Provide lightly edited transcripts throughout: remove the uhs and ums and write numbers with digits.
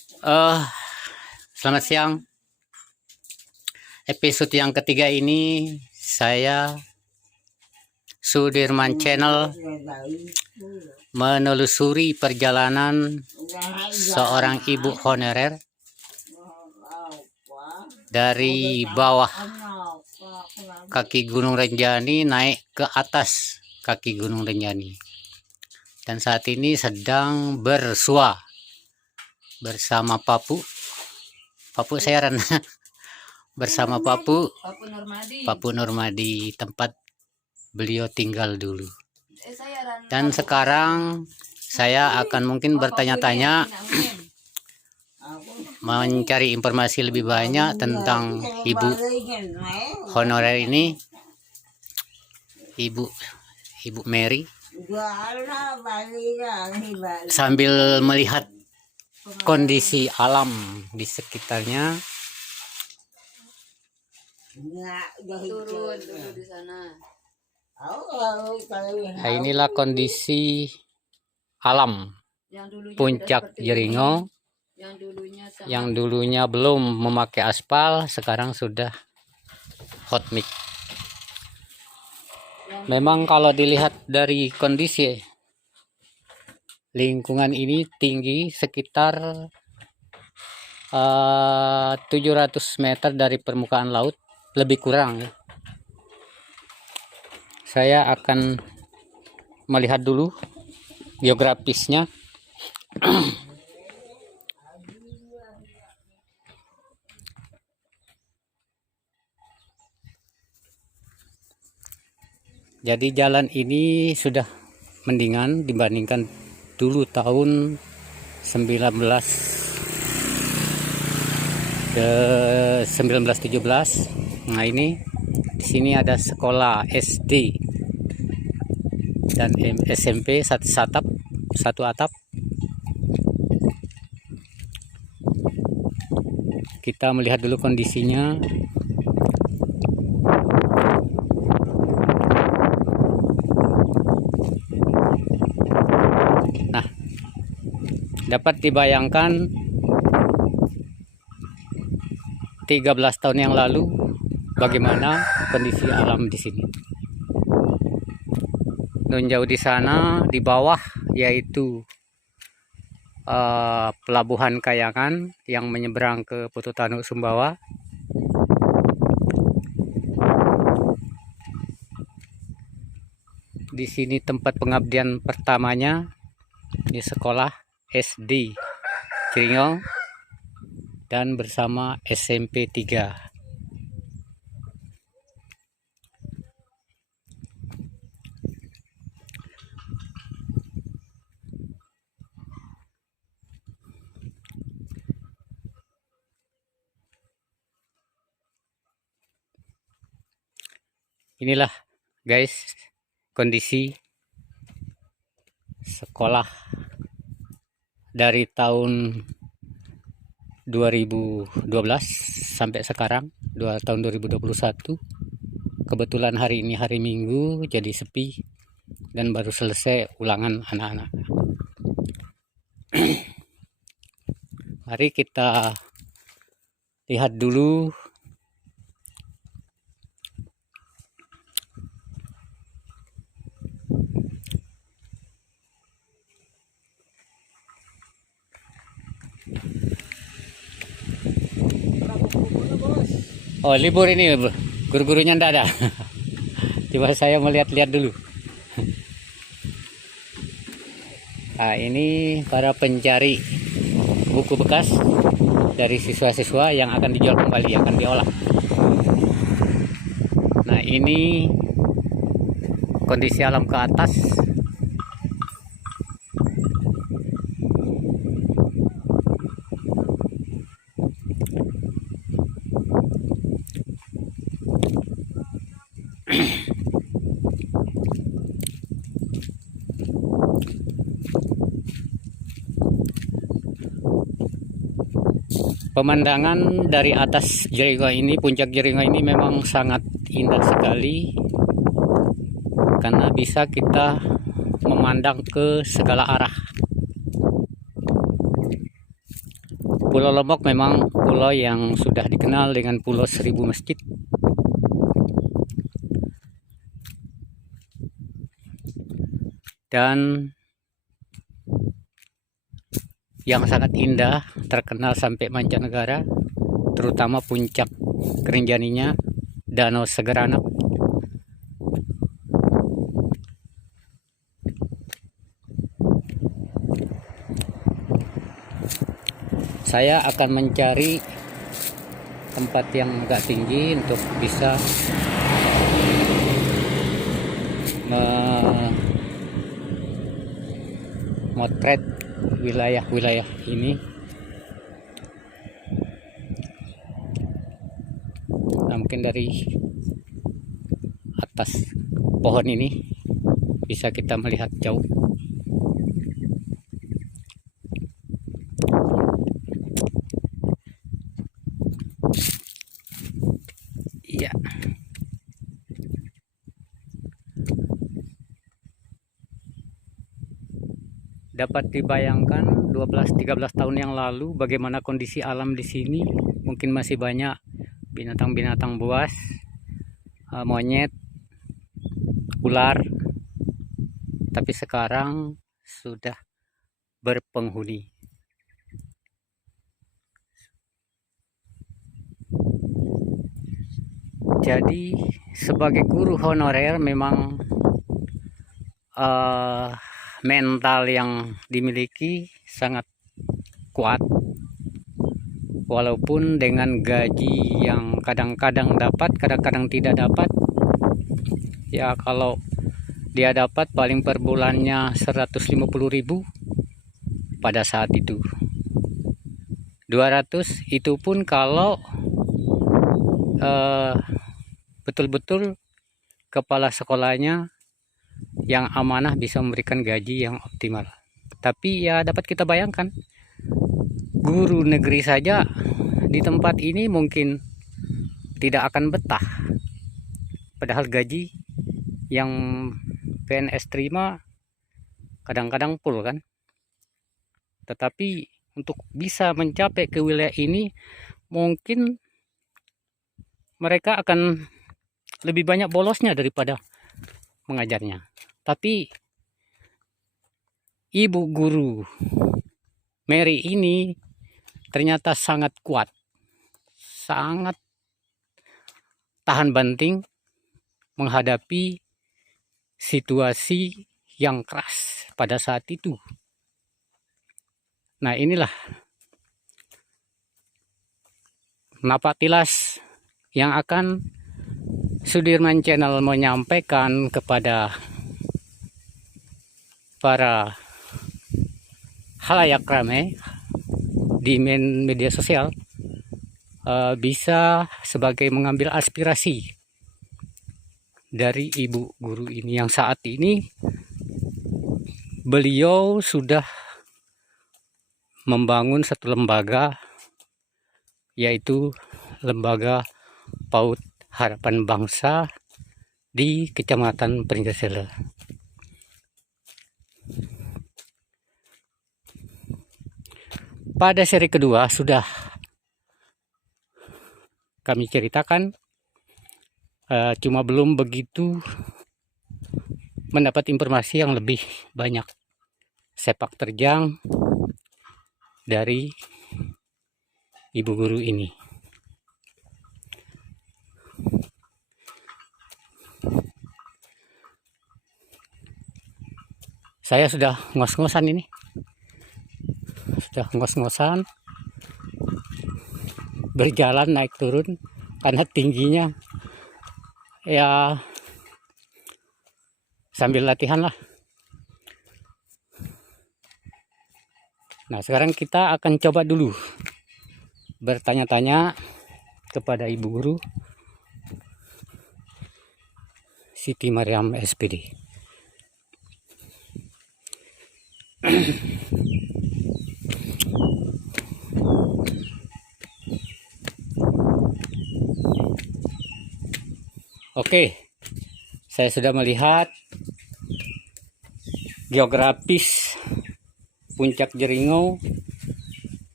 Eh, Selamat siang. Episode yang ketiga ini saya Sudirman Channel menelusuri perjalanan seorang ibu honorer dari bawah kaki Gunung Rinjani naik ke atas kaki Gunung Rinjani, dan saat ini sedang bersua bersama Papu Sayaran bersama Papu Nurmadi, tempat beliau tinggal dulu. Dan sekarang saya akan mungkin bertanya-tanya, mencari informasi lebih banyak tentang ibu honorer ini, ibu Mary, sambil melihat kondisi alam di sekitarnya. Turun dulu di sana. Nah, inilah kondisi alam Puncak Jeringo yang dulunya belum memakai aspal, sekarang sudah hot mix. Memang kalau dilihat dari kondisi lingkungan ini tinggi sekitar 700 meter dari permukaan laut, lebih kurang ya. Saya akan melihat dulu geografisnya. Jadi jalan ini sudah mendingan dibandingkan dulu tahun 1917. Nah, ini di sini ada sekolah SD dan SMP satu atap. Kita melihat dulu kondisinya. Nah, dapat dibayangkan 13 tahun yang lalu bagaimana kondisi alam di sini. Dan jauh di sana di bawah yaitu Pelabuhan Kayangan yang menyeberang ke Putu Tanu Sumbawa. Di sini tempat pengabdian pertamanya di sekolah SD Jeringo dan bersama SMP 3. Inilah guys kondisi sekolah dari tahun 2012 sampai sekarang tahun 2021. Kebetulan hari ini hari Minggu, jadi sepi dan baru selesai ulangan anak-anak. Mari kita lihat dulu libur ini, guru-gurunya ndak ada. Coba saya melihat-lihat dulu. Nah, ini para pencari buku bekas dari siswa-siswa yang akan dijual kembali, akan diolah. Nah, ini kondisi alam ke atas. Pemandangan dari atas Jeringo ini, puncak Jeringo ini memang sangat indah sekali karena bisa kita memandang ke segala arah. Pulau Lombok memang pulau yang sudah dikenal dengan Pulau Seribu Masjid. Dan yang sangat indah, terkenal sampai mancanegara, terutama puncak Kerinjaninya, Danau Segeranak. Saya akan mencari tempat yang agak tinggi untuk bisa memotret wilayah-wilayah ini. Nah, mungkin dari atas pohon ini bisa kita melihat jauh. Iya. Dapat dibayangkan 12-13 tahun yang lalu bagaimana kondisi alam di sini. Mungkin masih banyak binatang-binatang buas, monyet, ular. Tapi sekarang sudah berpenghuni. Jadi sebagai guru honorer memang mental yang dimiliki sangat kuat, walaupun dengan gaji yang kadang-kadang dapat, kadang-kadang tidak dapat. Ya kalau dia dapat paling per bulannya 150.000 pada saat itu. 200 itu pun kalau betul-betul kepala sekolahnya yang amanah bisa memberikan gaji yang optimal. Tapi ya dapat kita bayangkan, guru negeri saja di tempat ini mungkin tidak akan betah. Padahal gaji yang PNS terima kadang-kadang full kan. Tetapi untuk bisa mencapai ke wilayah ini mungkin mereka akan lebih banyak bolosnya daripada mengajarnya. Tapi ibu guru Mary ini ternyata sangat kuat, sangat tahan banting menghadapi situasi yang keras pada saat itu. Nah, inilah napak tilas yang akan Sudirman Channel menyampaikan kepada para halayak ramai di media sosial, bisa sebagai mengambil aspirasi dari ibu guru ini yang saat ini beliau sudah membangun satu lembaga, yaitu lembaga PAUD Harapan Bangsa di Kecamatan Prinjesele. Pada seri kedua sudah kami ceritakan, cuma belum begitu mendapat informasi yang lebih banyak sepak terjang dari ibu guru ini. Saya sudah ngos-ngosan ini, sudah ngos-ngosan berjalan naik turun karena tingginya, ya sambil latihan lah. Nah, sekarang kita akan coba dulu bertanya-tanya kepada ibu guru Siti Mariam SPD. Oke, saya sudah melihat geografis Puncak Jeringau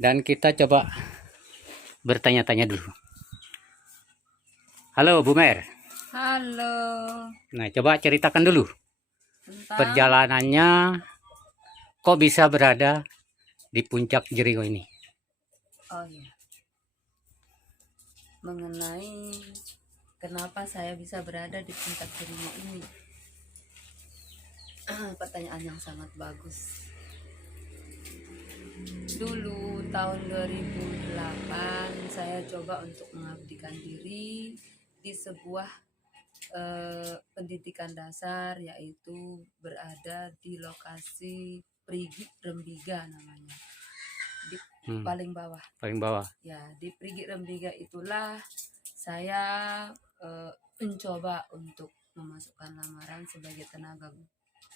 Dan kita coba bertanya-tanya dulu. Halo Bu Mer. Halo. Nah, coba ceritakan dulu Tentang perjalanannya kok bisa berada di puncak Jeringo ini. oh ya, mengenai kenapa saya bisa berada di puncak Jeringo ini. Pertanyaan yang sangat bagus. Dulu tahun 2008 saya coba untuk mengabdikan diri di sebuah pendidikan dasar, yaitu berada di lokasi Prigi Rembiga namanya, di paling bawah. Paling bawah. Ya, di Prigi Rembiga itulah saya mencoba untuk memasukkan lamaran sebagai tenaga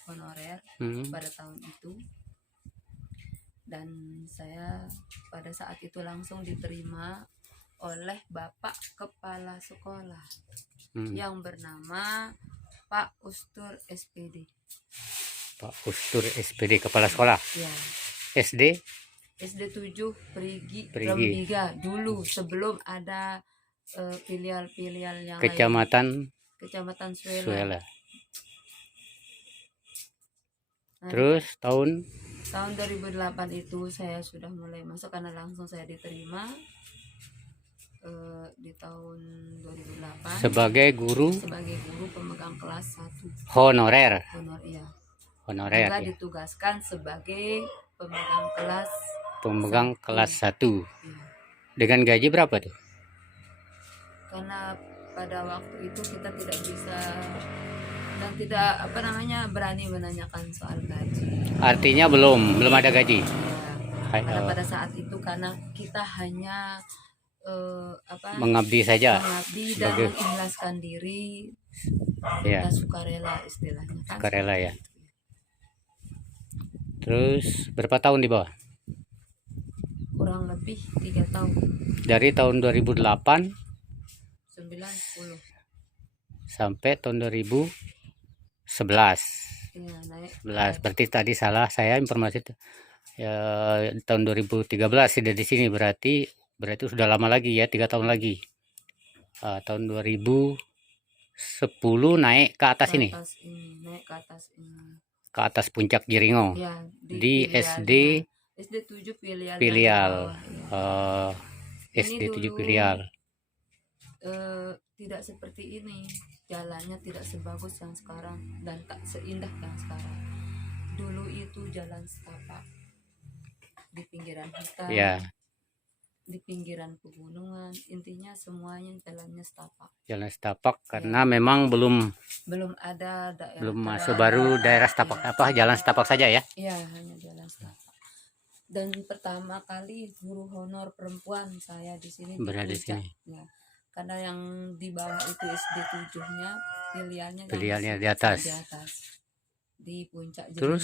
honorer pada tahun itu. Dan saya pada saat itu langsung diterima oleh Bapak Kepala Sekolah yang bernama Pak Ustur SPD. Pak Ustur SPD Kepala Sekolah. Ya. SD 7 Prigi Rembiga dulu, sebelum ada filial-filial yang Kecamatan Suela. Nah, terus tahun 2008 itu saya sudah mulai masuk karena langsung saya diterima di tahun 2008 sebagai guru pemegang kelas 1 honorer. Iya. Honorer. Juga ditugaskan sebagai pemegang kelas 1. Iya. Dengan gaji berapa tuh? Karena pada waktu itu kita tidak bisa dan tidak berani menanyakan soal gaji. Artinya belum ada gaji. Ya, karena pada saat itu karena kita hanya mengabdi saja, dan mengikhlaskan diri, ya. Kita sukarela istilahnya kan. Sukarela ya. Terus berapa tahun di bawah? Kurang lebih 3 tahun. Dari tahun 2008 9, 10 sampai tahun 2011. Ya, naik. Berarti tadi salah saya informasi ya, tahun 2013 sudah di sini, berarti sudah lama lagi ya, 3 tahun lagi. Tahun 2010 naik ke atas ini. Naik ke atas ini. Ke atas puncak Jeringo. Ya, di SD 7 filial. SD 7 filial. Tidak seperti ini. Jalannya tidak sebagus yang sekarang dan tak seindah yang sekarang. Dulu itu jalan setapak di pinggiran hutan. Ya. Di pinggiran pegunungan, intinya semuanya jalannya setapak. Jalan setapak karena memang belum ada daerah, belum masuk baru daerah setapak jalan setapak saja ya. Iya, hanya jalan setapak. Dan pertama kali guru honor perempuan saya di sini berada di sini. Ya. Karena yang di bawah itu SD 7-nya filialnya di atas. Di puncak Jeringo. Terus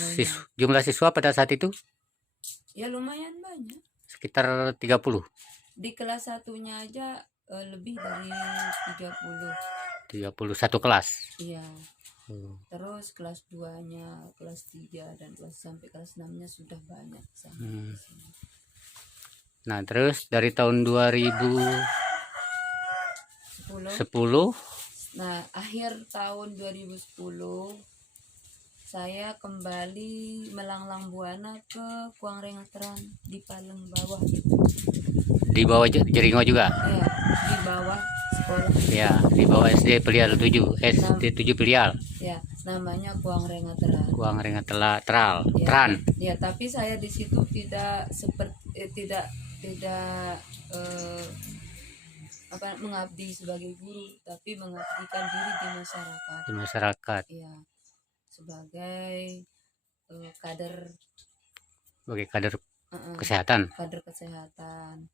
jumlah siswa pada saat itu? Ya lumayan banyak. Sekitar 30. Di kelas 1-nya aja lebih dari 30. 31 kelas. Iya. Terus kelas 2-nya, kelas 3 dan sampai kelas 6-nya sudah banyak. Nah, terus dari tahun 2010. Nah, akhir tahun 2010 saya kembali melanglang buana ke Kuang Rengateran di Paleng bawah itu. Di bawah Jeringo juga? Ya, di bawah sekolah. Ya, di bawah SD Filial 7, SD 7 Filial. Ya, namanya Kuang Rengateran. Kuang Rengateran. Ya, Tran. Ya, tapi saya di situ tidak mengabdi sebagai guru, tapi mengabdikan diri di masyarakat. Di masyarakat. Iya. Sebagai kader kesehatan. Kader kesehatan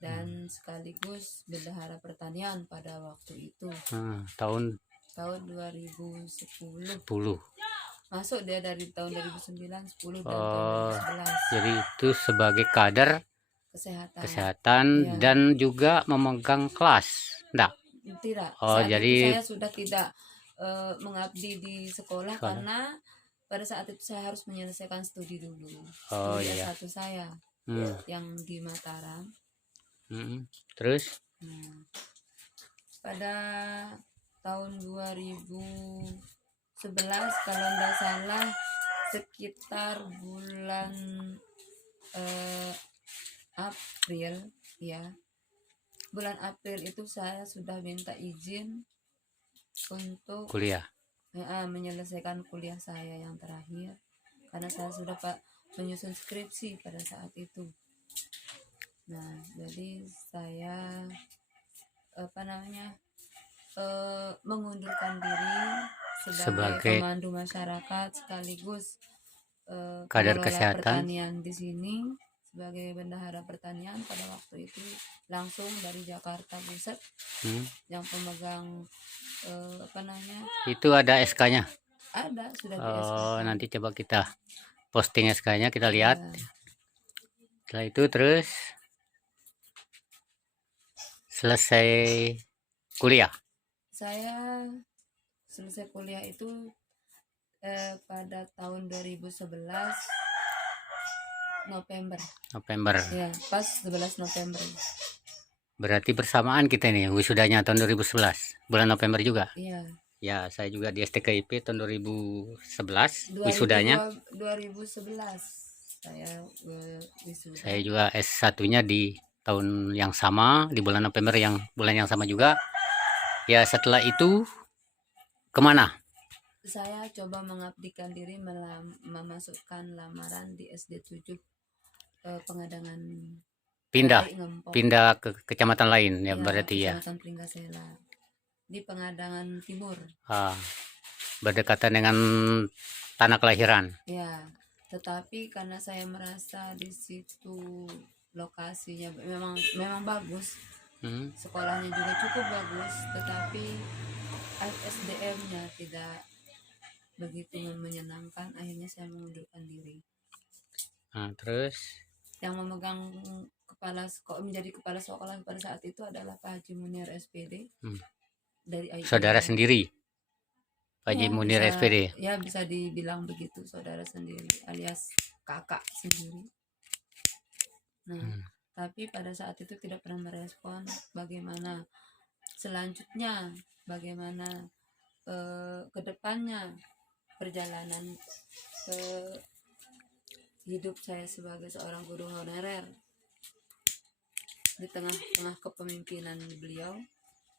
dan sekaligus bendahara pertanian pada waktu itu. Tahun 2010. Masuk dia dari tahun 2009, 10 dan tahun 2011. Jadi itu sebagai kader kesehatan ya. Dan juga memegang kelas. Enggak? Tidak. Saat jadi itu saya sudah tidak mengabdi di sekolah karena pada saat itu saya harus menyelesaikan studi dulu. Studi S1 saya. yang di Mataram. Terus Nah, pada tahun 2011 kalau nggak salah, sekitar bulan April ya, bulan April itu saya sudah minta izin untuk kuliah. menyelesaikan kuliah saya yang terakhir, karena saya sudah menyusun skripsi pada saat itu. Nah, jadi saya mengundurkan diri sebagai pemandu masyarakat sekaligus kader pengelola kesehatan pertanian di sini, sebagai bendahara pertanian pada waktu itu, langsung dari Jakarta Pusat. Yang pemegang itu ada SK-nya? Ada, sudah di SK. Nanti coba kita posting SK-nya, kita lihat. Setelah itu terus selesai kuliah. Saya selesai kuliah itu pada tahun 2011 November. Ya, pas 11 November. Berarti bersamaan kita nih wisudanya tahun 2011, bulan November juga. Iya. Ya, saya juga di STKIP tahun 2011 wisudanya. 2011 saya wisuda. Saya juga S1-nya di tahun yang sama, di bulan November, bulan yang sama juga. Ya, setelah itu kemana? Saya coba mengabdikan diri memasukkan lamaran di SD 7 Pengadangan. Pindah ke kecamatan lain ya, berarti ya. Kecamatan Pringgasela di Pengadangan Timur. Berdekatan dengan tanah kelahiran. Ya, tetapi karena saya merasa di situ lokasinya memang bagus, sekolahnya juga cukup bagus, tetapi SDM-nya tidak begitu menyenangkan, akhirnya saya mengundurkan diri. Terus yang memegang menjadi kepala sekolah pada saat itu adalah Pak Haji Munir SPD. Dari saudara sendiri, Pak Haji Munir SPD. Ya, bisa dibilang begitu, saudara sendiri alias kakak sendiri. Nah, tapi pada saat itu tidak pernah merespon bagaimana selanjutnya, bagaimana kedepannya perjalanan hidup saya sebagai seorang guru honorer. Di tengah-tengah kepemimpinan beliau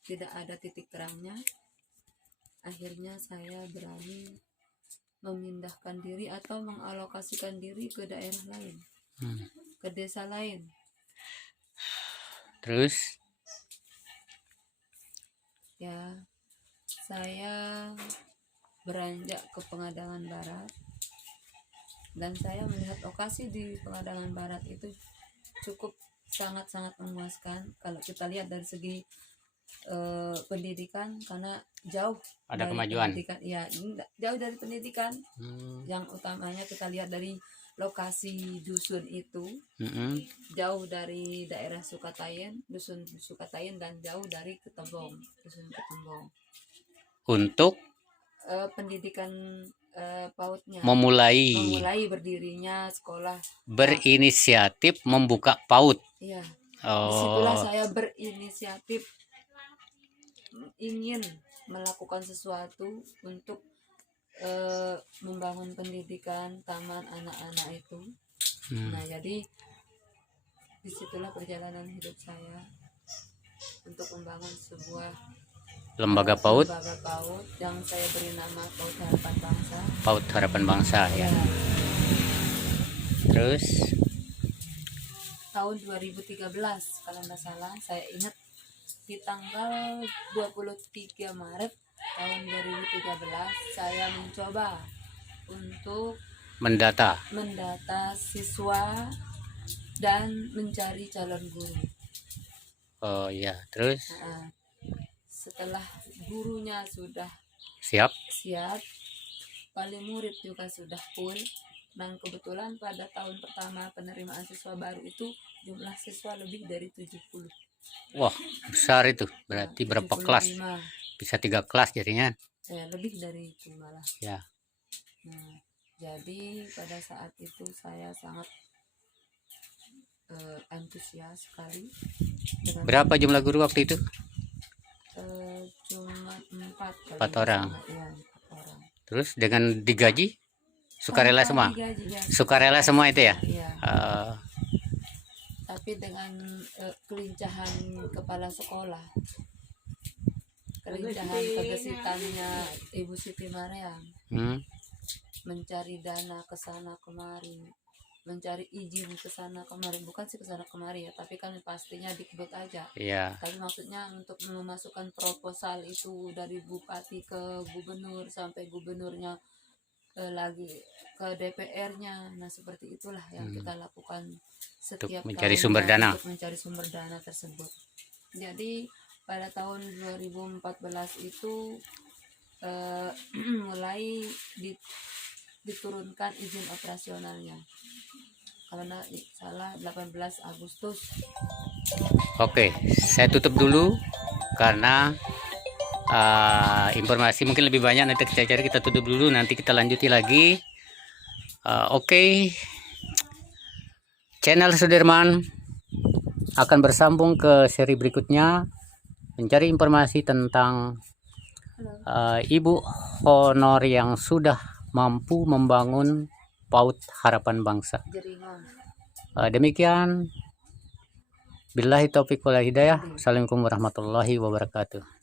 tidak ada titik terangnya. Akhirnya saya berani memindahkan diri atau mengalokasikan diri ke daerah lain, ke desa lain. Terus ya, saya beranjak ke Pengadangan Barat, dan saya melihat lokasi di Pengadangan Barat itu cukup sangat-sangat memuaskan kalau kita lihat dari segi pendidikan, karena jauh ada dari kemajuan. Ya, jauh dari pendidikan. Yang utamanya kita lihat dari lokasi dusun itu, jauh dari daerah Sukatayen, dusun Sukatayen, dan jauh dari Ketembong, dusun Ketembong. Untuk pendidikan PAUD-nya, memulai berdirinya sekolah, berinisiatif membuka PAUD. Iya. Disitulah saya berinisiatif ingin melakukan sesuatu untuk membangun pendidikan taman anak-anak itu. Nah, jadi disitulah perjalanan hidup saya untuk membangun sebuah lembaga PAUD yang saya beri nama PAUD Harapan Bangsa. PAUD Harapan Bangsa ya. Terus tahun 2013 kalau nggak salah, saya ingat di tanggal 23 Maret tahun 2013 saya mencoba untuk mendata siswa dan mencari calon guru. Oh iya, terus setelah gurunya sudah siap, wali murid juga sudah full, dan kebetulan pada tahun pertama penerimaan siswa baru itu jumlah siswa lebih dari 70. Wah, besar itu. Berarti berapa kelas? Bisa 3 kelas jadinya. Ya, lebih dari itu malah. Ya. Nah, jadi pada saat itu saya sangat antusias sekali dengan Berapa jumlah guru waktu itu? cuma 4 kalau 4 orang. ya, 4 orang. Terus dengan digaji? Sukarela semua? Digaji, ya. Sukarela semua itu ya? Iya. Eh, Tapi dengan kelincahan kepala sekolah, kelincahan kegesitannya Ibu Siti Mariam hmm, mencari dana ke sana kemari, mencari izin ke sana kemari, bukan sih ke sana kemari ya, tapi kan pastinya dikbud aja. iya. Tapi maksudnya untuk memasukkan proposal itu dari bupati ke gubernur sampai gubernurnya lagi ke DPR-nya. Nah, seperti itulah yang kita lakukan setiap mencari tahunnya sumber dana. untuk mencari sumber dana tersebut. Jadi pada tahun 2014 itu mulai diturunkan izin operasionalnya karena salah 18 Agustus. Oke, saya tutup dulu karena informasi mungkin lebih banyak nanti kita cari, kita tutup dulu, nanti kita lanjuti lagi. Oke. Channel Sudirman akan bersambung ke seri berikutnya mencari informasi tentang ibu honor yang sudah mampu membangun PAUD Harapan Bangsa. Demikian, billahi taufiq wal hidayah. Assalamualaikum warahmatullahi wabarakatuh.